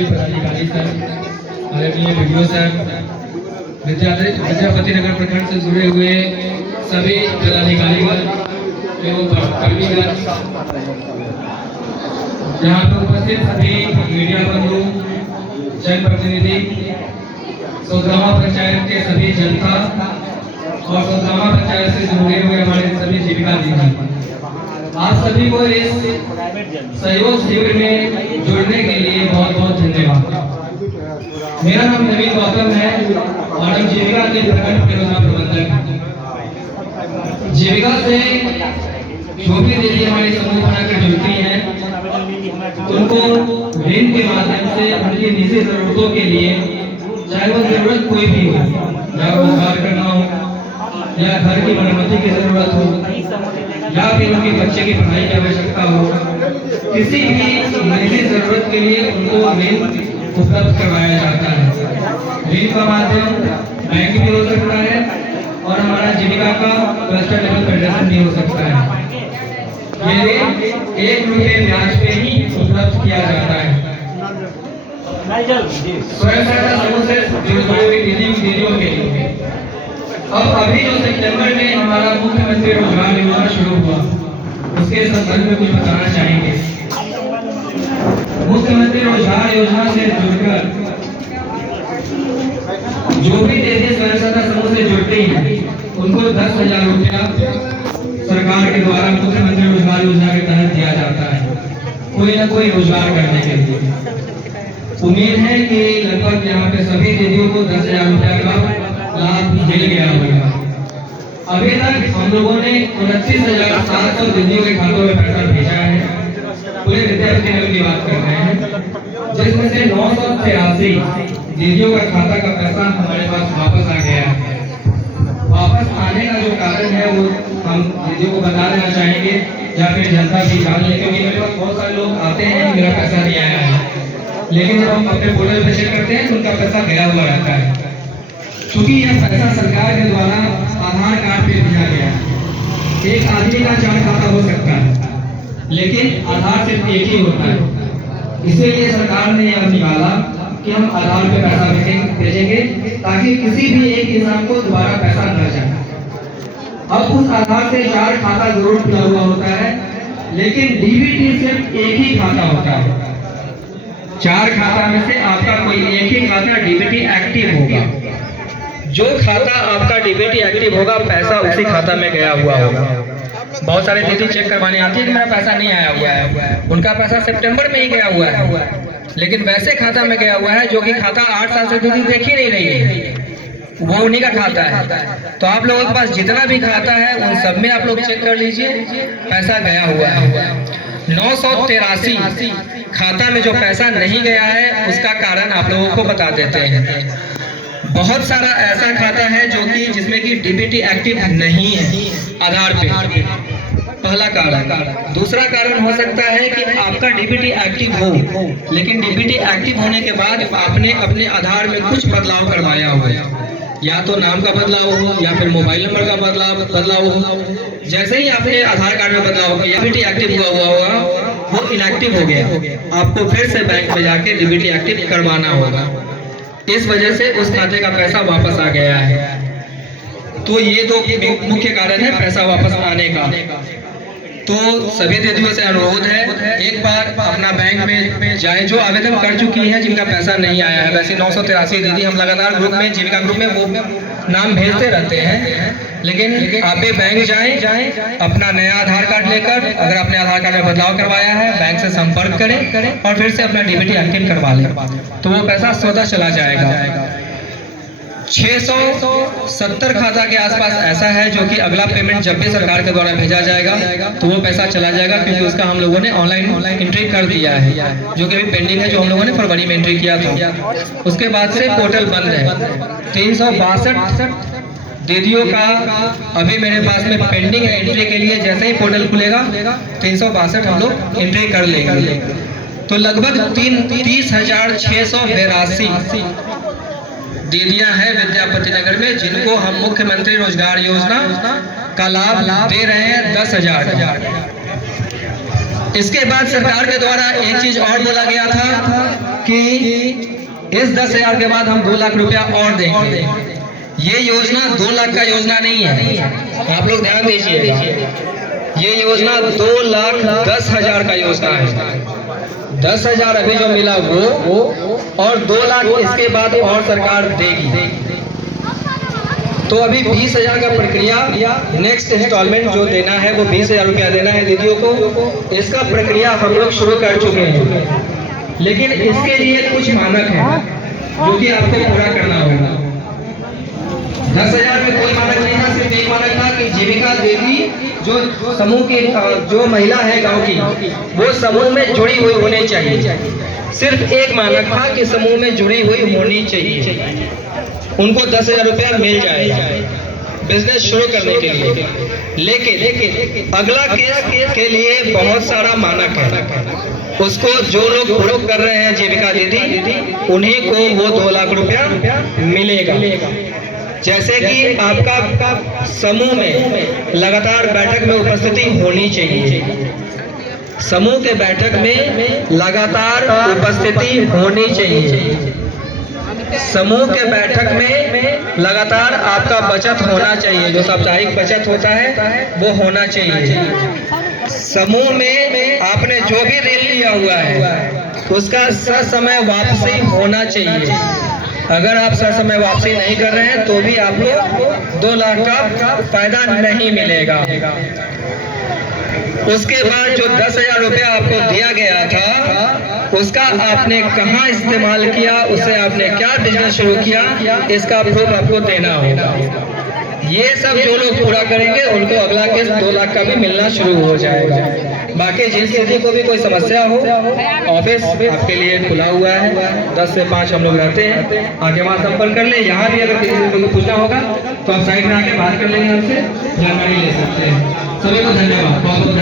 पदाधिकारी सर, आदरणीय video sir, Vidyapati Nagar प्रखंड से जुड़े हुए सभी पदाधिकारीगण एवं कर्मीगण, यहाँ पर उपस्थित सभी मीडिया बंधु, जनप्रतिनिधि, सोग्रामा पंचायत के सभी जनता और सोग्रामा पंचायत से जुड़े हुए हमारे सभी जीविका दीदी, आप सभी को इस सहयोग शिविर में जुड़ने के लिए बहुत बहुत धन्यवाद। मेरा नाम नवीन गौतम है और हम जीविका के प्रखंड परियोजना प्रबंधक। जीविका से जो भी दीदी हमारे समूह बनाकर जुड़ती हैं, उनको ऋण के माध्यम से उनकी निजी जरूरतों के लिए, चाहे वो जरूरत कोई भी हो, या रोजगार करना हो, या घर की मरम्मती की जरूरत हो, या फिर उनके बच्चे की पढ़ाई की आवश्यकता हो, किसी भी निजी जरूरत के लिए उनको ऋण उपलब्ध करवाया जाता है। ऋण का माध्यम बैंक भी हो सकता है और हमारा जीविका का क्लस्टर लेवल फेडरेशन भी हो सकता है। ये ऋण 1 रुपये ब्याज पे ही उपलब्ध किया जाता है। स्वयं सहायता समूह से जुड़े हुए दीदियों के लिए अब अभी जो सितंबर में हमारा मुख्यमंत्री रोजगार योजना शुरू हुआ, उसके संदर्भ में कुछ बताना चाहेंगे। मुख्यमंत्री रोजगार योजना से जुड़कर जो भी दीदी स्वयं सहायता समूह से जुड़ती हैं, उनको 10,000 रुपया सरकार के द्वारा मुख्यमंत्री रोजगार योजना के तहत दिया जाता है, कोई न कोई रोजगार करने के लिए। उम्मीद है कि लगभग यहाँ पे सभी दीदियों को 10,000 रुपया का लाभ मिल गया होगा। अभी तक हम लोगों ने 29,700 दीदियों के खातों में पैसा भेजा है। पूरे विद्यापति नगर की बात कर रहे हैं, जिसमें से 983 दीदियों का खाता का पैसा हमारे पास वापस आ गया है। वापस आने का जो कारण है वो हम दीदियों को बता देना चाहेंगे, या फिर जनता भी जान ले, क्योंकि मेरे पास बहुत सारे लोग आते हैं कि मेरा पैसा नहीं आया है, लेकिन जब हम अपने पोर्टल पे चेक करते हैं तो उनका पैसा गया हुआ रहता है। क्योंकि यह पैसा सरकार के द्वारा आधार कार्ड पे भेजा गया है। एक आदमी का 4 खाता हो सकता है, लेकिन आधार सिर्फ एक ही होता है। इसीलिए सरकार ने यह निकाला कि हम आधार पे पैसा भेजेंगे, ताकि किसी भी एक इंसान को दोबारा पैसा न जाए। अब उस आधार से 4 खाता जरूर खुला हुआ होता है, लेकिन डीबीटी सिर्फ एक ही खाता होता है। 4 खाता में से आपका कोई एक ही खाता डीबीटी एक्टिव होगा। जो खाता आपका डीबीटी एक्टिव होगा, पैसा उसी खाता में गया हुआ होगा। बहुत सारे दीदी चेक करवाने आती है कि मेरा पैसा नहीं आया हुआ है, उनका पैसा सितंबर में ही गया हुआ है, लेकिन वैसे खाता में गया हुआ है जो कि खाता 8 साल से दीदी देख ही नहीं रही है, वो उन्हीं का खाता है। तो आप लोगों के पास जितना भी खाता है उन सब में आप लोग चेक कर लीजिए, पैसा गया हुआ है। 983 खाता में जो पैसा नहीं गया है, उसका कारण आप लोगों को बता देते हैं। बहुत सारा ऐसा खाता है जो कि जिसमें कि डीबीटी एक्टिव नहीं है आधार पे, पहला कारण। दूसरा कारण हो सकता है कि आपका डीबीटी एक्टिव हो, लेकिन डीबीटी एक्टिव होने के बाद आपने अपने आधार में कुछ बदलाव करवाया हो, या तो नाम का बदलाव हो या फिर मोबाइल नंबर का बदलाव हो। जैसे ही आपने आधार कार्ड में बदलाव किया, डीबीटी एक्टिव हुआ होगा, वो इनएक्टिव हो गया, आपको फिर से बैंक में जाके डीबीटी एक्टिव करवाना होगा। इस वजह से उस खाते का पैसा वापस आ गया है। तो ये तो मुख्य कारण है पैसा वापस आने का। तो सभी दीदियों से अनुरोध है, एक बार अपना बैंक में जाए, जो आवेदन कर चुकी हैं जिनका पैसा नहीं आया है। वैसे 983 दीदी हम लगातार ग्रुप में, जीविका ग्रुप में वो नाम भेजते रहते हैं, लेकिन आप भी बैंक जाएं, अपना नया आधार कार्ड लेकर, अगर आपने आधार कार्ड में बदलाव करवाया है, बैंक से संपर्क करें और फिर से अपना डीबीटी एक्टिव करवा लें, तो वो पैसा स्वतः चला जाएगा। 670 खाता के आसपास ऐसा है जो कि अगला पेमेंट जब भी सरकार के द्वारा भेजा जाएगा तो वो पैसा चला जाएगा, क्योंकि उसका हम लोगों ने ऑनलाइन एंट्री कर दिया है, जो कि अभी पेंडिंग है, जो हम लोगों ने फरवरी में एंट्री किया था। उसके बाद से पोर्टल बंद है। 362 दीदियों का अभी मेरे पास में पेंडिंग है एंट्री के लिए। जैसे ही पोर्टल खुलेगा 362 हम लोग एंट्री कर लेंगे। तो लगभग 30,682 दीदियां हैं विद्यापति नगर में, जिनको हम मुख्यमंत्री रोजगार योजना का लाभ दे रहे हैं 10,000। इसके बाद सरकार के द्वारा एक चीज और बोला गया था कि इस 10,000 के बाद हम 2 लाख रुपया और देंगे। ये योजना 2 लाख का योजना नहीं है, आप लोग ध्यान दीजिएगा। ये योजना 2,10,000 का योजना है। 10,000 अभी जो मिला वो और 2 लाख इसके बाद और सरकार देगी। तो अभी 20,000 का प्रक्रिया, नेक्स्ट इंस्टॉलमेंट जो देना है वो 20,000 रुपया देना है दीदियों को। इसका प्रक्रिया हम लोग शुरू कर चुके हैं, लेकिन इसके लिए कुछ मानक है जो कि आपको पूरा करना होगा। 10,000 में कोई मानक नहीं था, सिर्फ एक मानक था कि जीविका दीदी जो समूह की जो महिला है गांव की, वो समूह में जुड़ी हुई होनी चाहिए। सिर्फ एक मानक था कि समूह में जुड़ी हुई होनी चाहिए। उनको 10,000 रुपया मिल जाएगा बिजनेस शुरू करने के लिए। लेकिन अगला केस के लिए बहुत सारा मानक है। उसको जो लोग ग्रुप कर रहे हैं जीविका दीदी, उन्हीं को वो 2 लाख रुपया मिलेगा। जैसे कि आपका समूह में लगातार बैठक में उपस्थिति होनी चाहिए। समूह के बैठक में लगातार उपस्थिति होनी चाहिए। समूह के बैठक में लगातार आपका बचत होना चाहिए, जो साप्ताहिक बचत होता है वो होना चाहिए। समूह में आपने जो भी ऋण लिया हुआ है उसका ससमय वापसी होना चाहिए। अगर आप ससमय वापसी नहीं कर रहे हैं तो भी आपको 2 लाख का फायदा नहीं मिलेगा। उसके बाद जो 10,000 रुपया आपको दिया गया था, उसका आपने कहाँ इस्तेमाल किया, उससे आपने क्या बिजनेस शुरू किया, इसका प्रूफ आपको देना होगा। ये सब जो लोग पूरा करेंगे उनको अगला केस 2 लाख का भी मिलना शुरू हो जाएगा। बाकी जिन किसी को भी कोई समस्या हो, ऑफिस आपके लिए खुला हुआ है। 10 से 5 हम लोग रहते हैं, आके वहाँ संपर्क कर ले। यहाँ भी अगर किसी को पूछना होगा तो आप साइड में आके बात कर लेंगे, हमसे जानकारी ले सकते हैं। सभी को धन्यवाद।